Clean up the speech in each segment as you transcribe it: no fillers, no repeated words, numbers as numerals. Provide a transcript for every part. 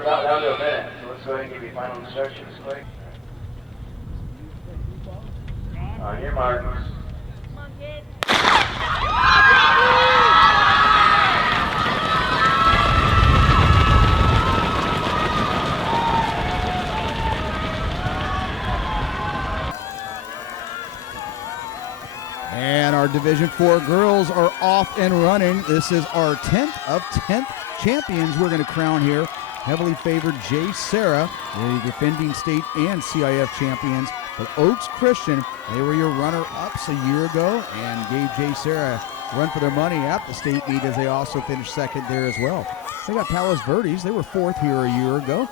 we're about down to a minute, so let's go ahead and give you final instructions quick. On your marks. Come on, kids. And our Division 4 girls are off and running. This is our 10th of 10th champions we're going to crown here. Heavily favored JSerra, the defending state and CIF champions. But Oaks Christian, they were your runner-ups a year ago and gave JSerra a run for their money at the state meet as they also finished second there as well. They got Palos Verdes, they were fourth here a year ago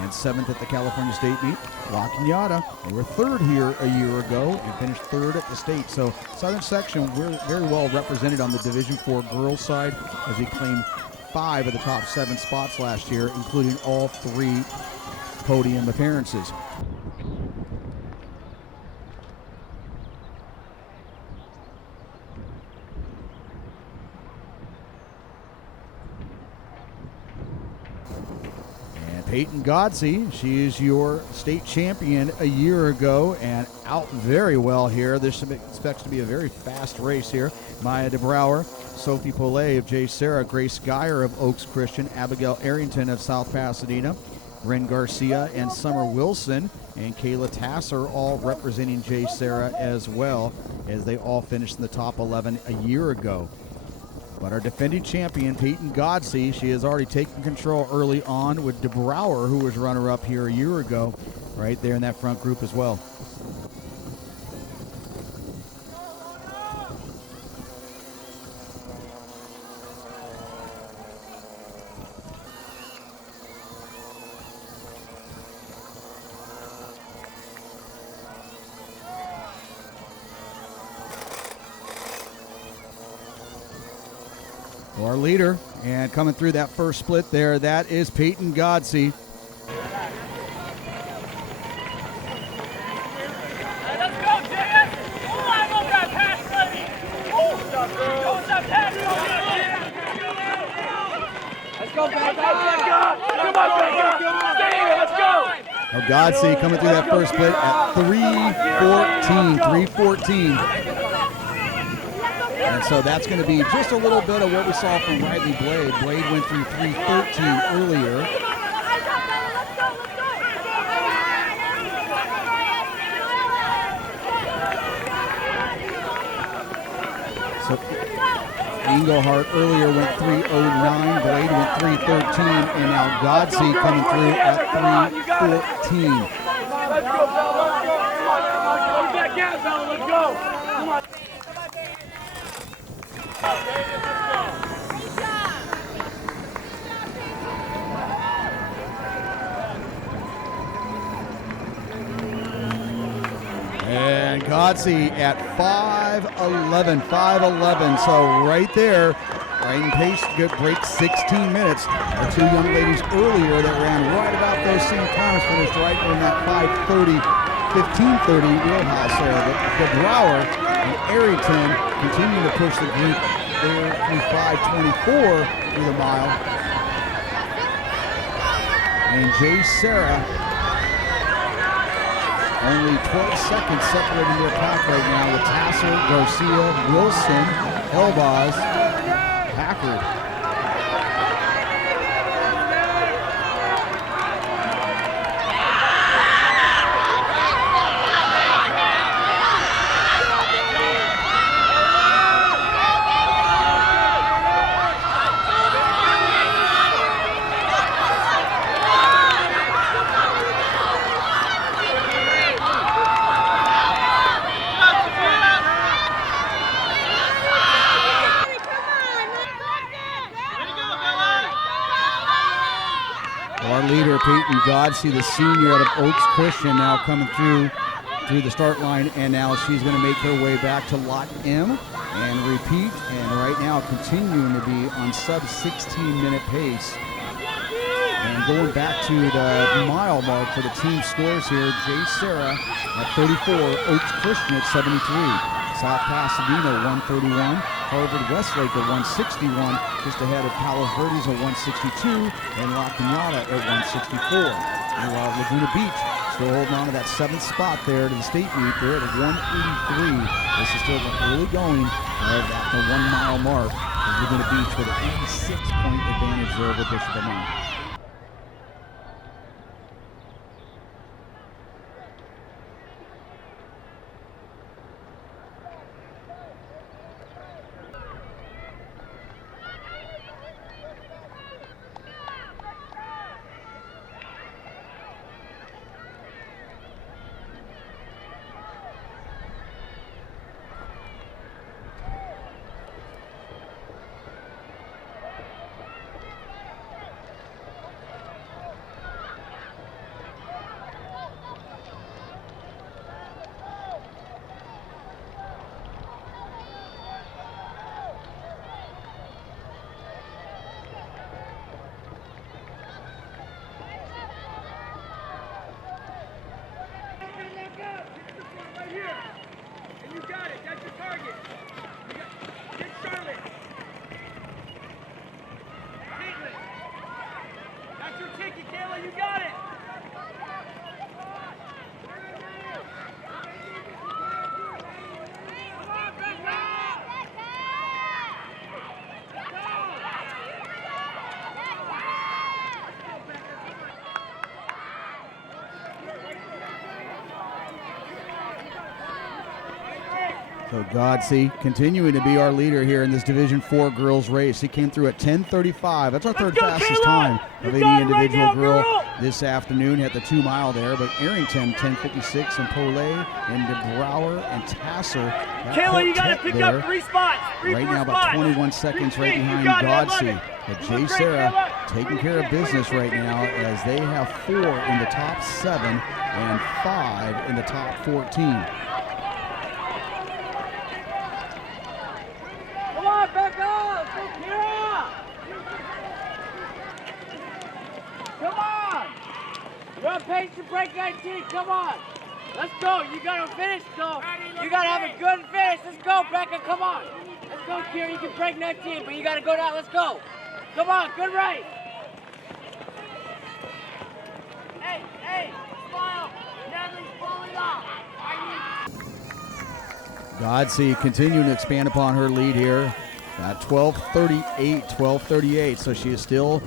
and seventh at the California State meet. La Cañada, they were third here a year ago and finished third at the state. So Southern Section, we're very well represented on the Division 4 girls side as we claimed 5 of the top 7 spots last year, including all 3 podium appearances. Payton Godsey, she is your state champion a year ago and out very well here. This expects to be a very fast race here. Maya de Brouwer, Sophie Polay of JSerra, Grace Geyer of Oaks Christian, Abigail Errington of South Pasadena, Brynn Garcia and Summer Wilson, and Kaylah Tasser all representing JSerra as well, as they all finished in the top 11 a year ago. But our defending champion, Payton Godsey, she has already taken control early on with de Brouwer, who was runner-up here a year ago, right there in that front group as well. Our leader, and coming through that first split there, that is Payton Godsey. Let's go, JS! Oh, I love that pass, buddy! Let's go, back up! Come on, back up! Stay here, let's go! Now Godsey coming through that first split at 3:14. And so that's going to be just a little bit of what we saw from Riley Blade. Blade went through 3:13 earlier. So Engelhardt earlier went 3:09. Blade went 3:13. And now Godsey coming through at 3:14. Let's go, Bella! Let's go! Back out, Bella! Let's go! Come on! And Godsey at 5:11. So right there, right in pace, good break, 16 minutes. The 2 young ladies earlier that ran right about those same times finished right in that 5:30, 15:30 wheelhouse there. The Brouwer and Errington continue to push the group there through 5:24 through the mile. And JSerra only 12 seconds separating their pack right now with Tasser, Garcia, Wilson, Elbaz, Packard. Our leader, Payton Godsey, the senior out of Oaks Christian, now coming through the start line, and now she's going to make her way back to Lot M and repeat, and right now continuing to be on sub-16-minute pace. And going back to the mile mark for the team scores here, JSerra at 34, Oaks Christian at 73, South Pasadena 131, Harvard-Westlake at 161, just ahead of Palos Verdes at 162, and La Cañada at 164. Meanwhile, Laguna Beach still holding on to that 7th spot there to the state meet. They're at 183. This is still the early going of the 1 mile mark. Laguna Beach with an 86-point advantage there over Bishop Amon. Kaylah, you got it! So Godsey continuing to be our leader here in this Division 4 girls race. He came through at 10:35. That's our third fastest time of any individual girl this afternoon at the 2 mile there. But Errington 10:56 and Polay and Brouwer and Tasser. Kaylah, you got to pick up 3 spots. Right now about 21 seconds right behind Godsey. But JSerra taking care of business right now as they have 4 in the top 7 and 5 in the top 14. Back up! Come on! You're on pace to break 19. Come on! Let's go! You gotta finish, though. You gotta have a good finish. Let's go, Becca. Come on! Let's go, Kira. You can break 19, but you gotta go down. Let's go! Come on! Good race! Hey! Smile! Never falling off! Godsey continuing to expand upon her lead here. At 12:38, so she is still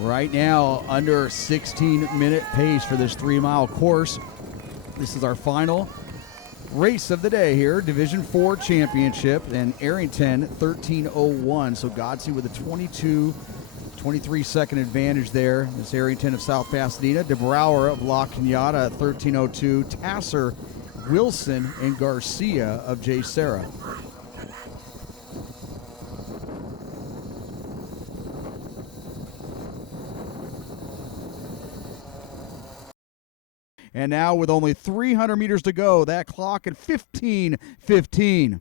right now under 16-minute pace for this 3 mile course. This is our final race of the day here, Division 4 championship, and Errington 13:01. So Godsey with a 23-second advantage there. This Errington of South Pasadena, Brouwer of La Cañada at 13:02, Tasser, Wilson, and Garcia of JSerra. And now with only 300 meters to go, that clock at 15:15.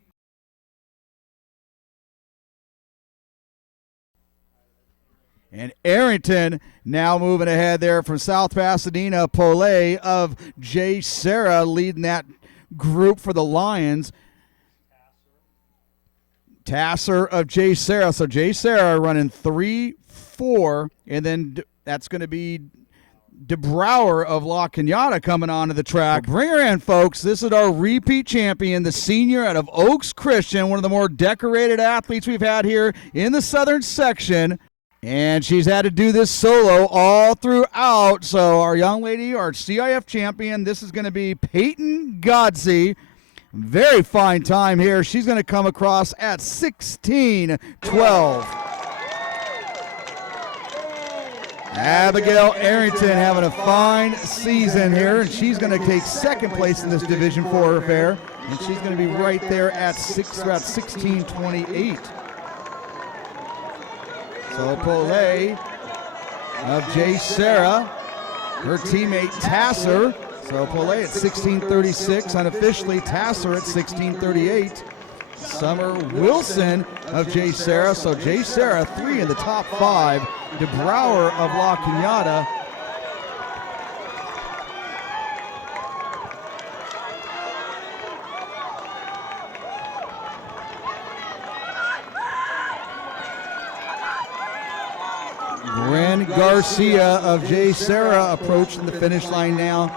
And Errington now moving ahead there from South Pasadena. Polay of JSerra leading that group for the Lions. Tasser of JSerra. So JSerra running 3-4, and then that's going to be Brouwer of La Cañada coming onto the track. Bring her in, folks. This is our repeat champion, the senior out of Oaks Christian, one of the more decorated athletes we've had here in the southern section. And she's had to do this solo all throughout. So our young lady, our CIF champion, this is going to be Payton Godsey. Very fine time here. She's going to come across at 16:12. Abigail Errington having a fine season here, and she's going to take second place in this Division 4 affair, and she's going to be right there at 16:28. So Polay of JSerra, her teammate Tasser. So Polay at 16:36, unofficially Tasser at 16:38. Summer Wilson of JSerra. So JSerra 3 in the top 5. Brouwer of La Cañada. Garcia of JSerra approaching the finish line now.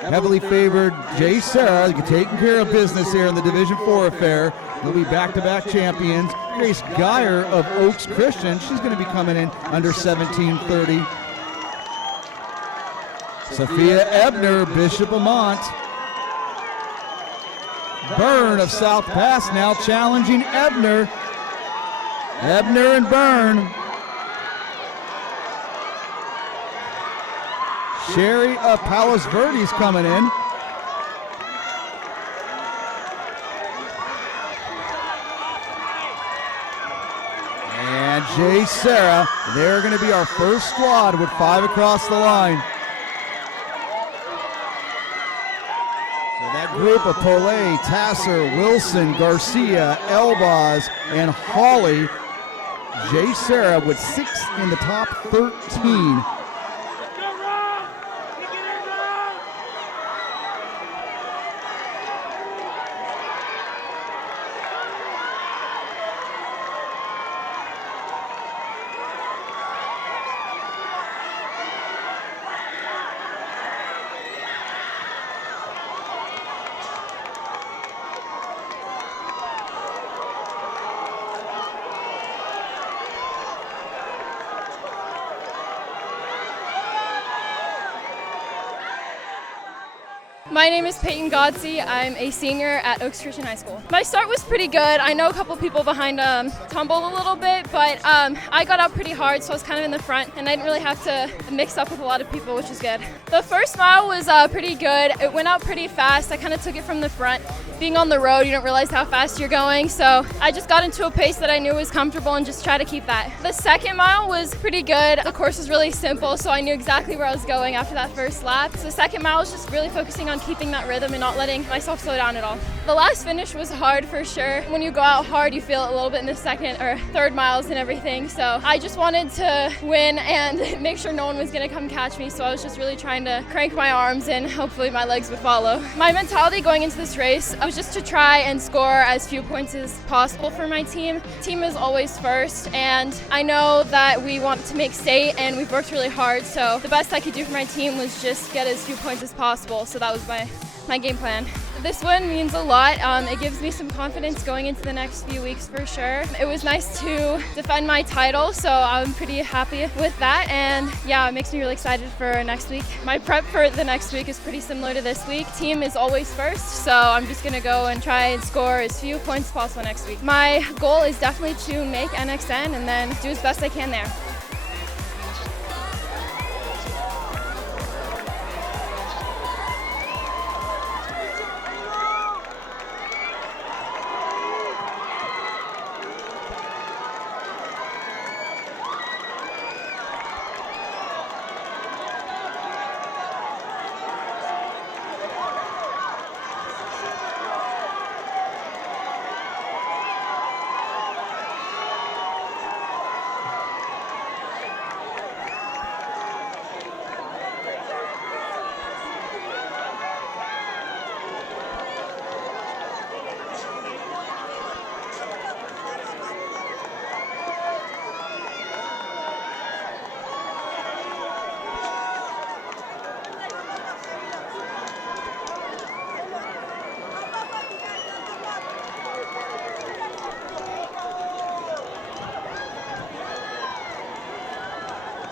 Heavily favored JSerra, taking care of business here in the Division 4 affair. They'll be back-to-back champions. Grace Geyer of Oaks Christian, she's going to be coming in under 17:30. Sophia Ebner, Bishop Amont. Byrne of South Pass now challenging Ebner. Ebner and Byrne. Sherry of Palos Verdes coming in. And JSerra, they're going to be our first squad with 5 across the line. So that group of Polay, Tasser, Wilson, Garcia, Elbaz, and Hawley. JSerra with 6 in the top 13. My name is Payton Godsey. I'm a senior at Oaks Christian High School. My start was pretty good. I know a couple people behind tumbled a little bit, but I got out pretty hard, so I was kind of in the front, and I didn't really have to mix up with a lot of people, which is good. The first mile was pretty good. It went out pretty fast. I kind of took it from the front. Being on the road, you don't realize how fast you're going, so I just got into a pace that I knew was comfortable and just try to keep that. The second mile was pretty good. The course was really simple, so I knew exactly where I was going after that first lap. So the second mile was just really focusing on keeping that rhythm and not letting myself slow down at all. The last finish was hard for sure. When you go out hard, you feel it a little bit in the second or third miles and everything, so I just wanted to win and make sure no one was going to come catch me, so I was just really trying to crank my arms and hopefully my legs would follow. My mentality going into this race was just to try and score as few points as possible for my team. Team is always first, and I know that we want to make state and we've worked really hard, so the best I could do for my team was just get as few points as possible, so that was my game plan. This one means a lot. It gives me some confidence going into the next few weeks for sure. It was nice to defend my title, so I'm pretty happy with that, and yeah, it makes me really excited for next week. My prep for the next week is pretty similar to this week. Team is always first, so I'm just gonna go and try and score as few points as possible next week. My goal is definitely to make NXN and then do as best I can there.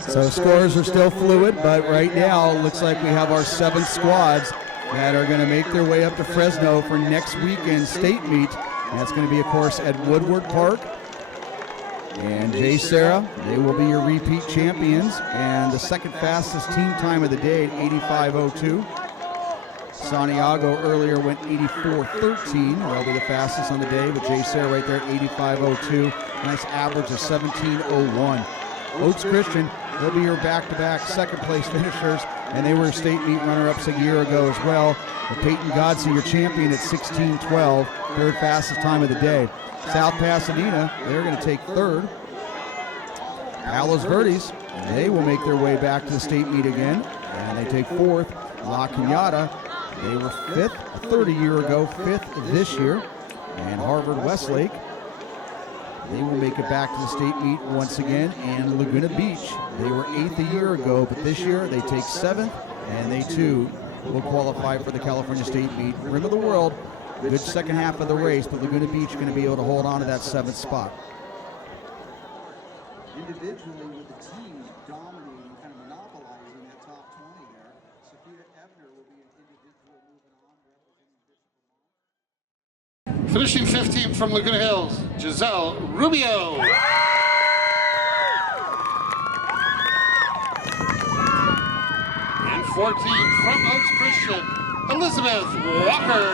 So scores are still fluid, but right now it looks like we have our 7 squads that are going to make their way up to Fresno for next weekend's state meet. And that's going to be, of course, at Woodward Park. And JSerra, they will be your repeat champions and the second fastest team time of the day at 85:02. Santiago earlier went 84:13. They'll be the fastest on the day, but JSerra right there at 85:02. Nice average of 17:01. Oaks Christian, they'll be your back-to-back second-place finishers, and they were state meet runner-ups a year ago as well. But Payton Godsey, your champion at 16:12, third fastest time of the day. South Pasadena, they're going to take third. Palos Verdes, they will make their way back to the state meet again, and they take fourth. La Cañada, they were fifth a third a year ago, fifth this year. And Harvard Westlake, They will make it back to the state meet once again. And Laguna Beach, they were 8th a year ago, but this year they take 7th, and they too will qualify for the California State meet. Rim of the World, good second half of the race, but Laguna Beach going to be able to hold on to that 7th spot. Individually, with the team dominating, kind of monopolizing that top 20 there, Sophie will be an individual moving on. Finishing 15th from Laguna Hills, Giselle Rubio. And 14th from Oaks Christian, Elizabeth Walker.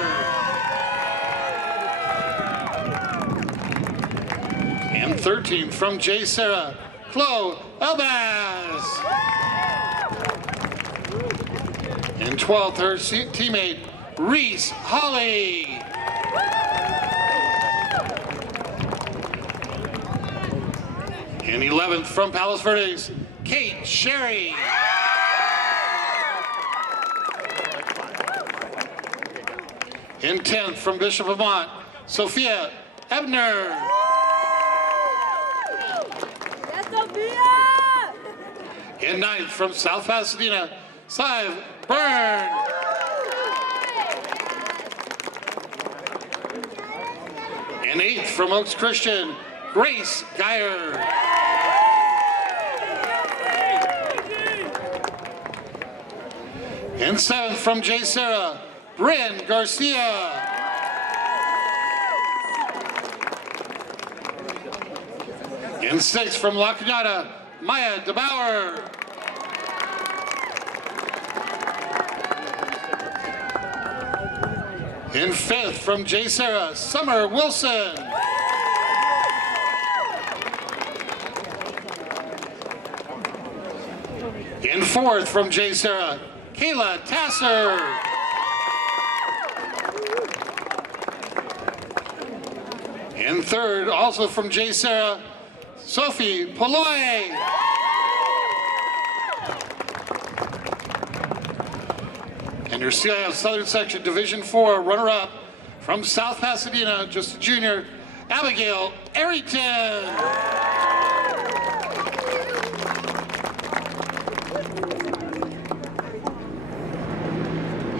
And 13th from JSerra, Chloe Elbaz. And 12th, her teammate, Reese Holly. And 11th from Palos Verdes, Kate Sherry. And 10th from Bishop Vermont, Sophia Ebner. Yes, Sophia! And 9th from South Pasadena, CIF Brynn. And 8th from Oaks Christian, Grace Geyer. And 7th from JSerra, Brynn Garcia. And 6th from La Cañada, Maya Brouwer. And 5th from JSerra, Summer Wilson. And 4th from JSerra, Kaylah Tasser. And 3rd, also from JSerra, Sophie Polay. And your CIF Southern Section Division 4 runner-up from South Pasadena, just a junior, Abigail Errington.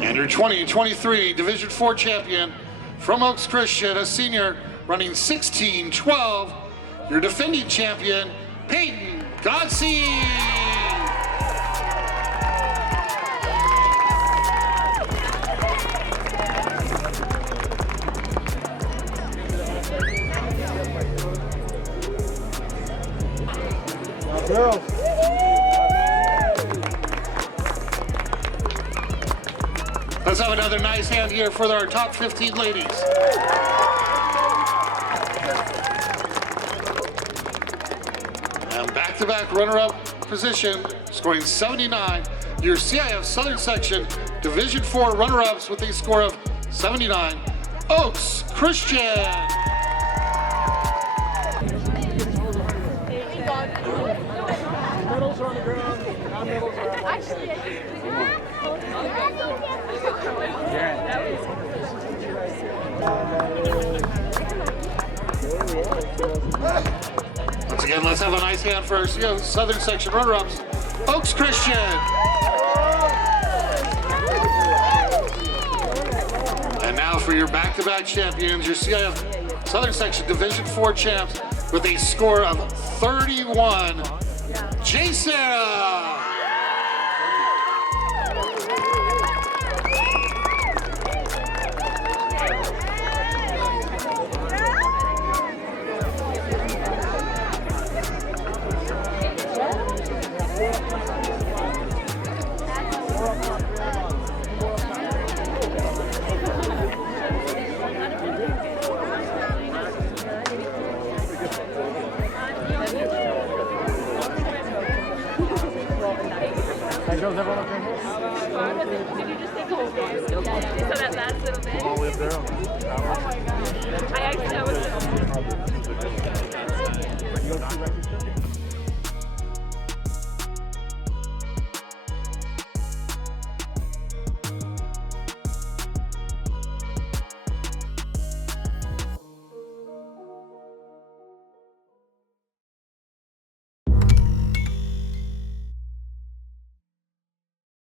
And your 2023 Division 4 champion from Oaks Christian, a senior, running 16:12, your defending champion, Payton Godsey. Girls. Let's have another nice hand here for our top 15 ladies. And back-to-back runner-up position, scoring 79. Your CIF Southern Section Division 4 runner-ups with a score of 79. Oaks Christian. Medals are on the ground. Non-medals are on Once again, let's have a nice hand for our CIF Southern Section runner-ups, Oaks Christian. And now for your back-to-back champions, your CIF Southern Section Division 4 champs with a score of 31, JSerra. Hey, girls, everyone okay? Did you just take a whole game? So that last little bit? All the way up there. Oh my gosh. I was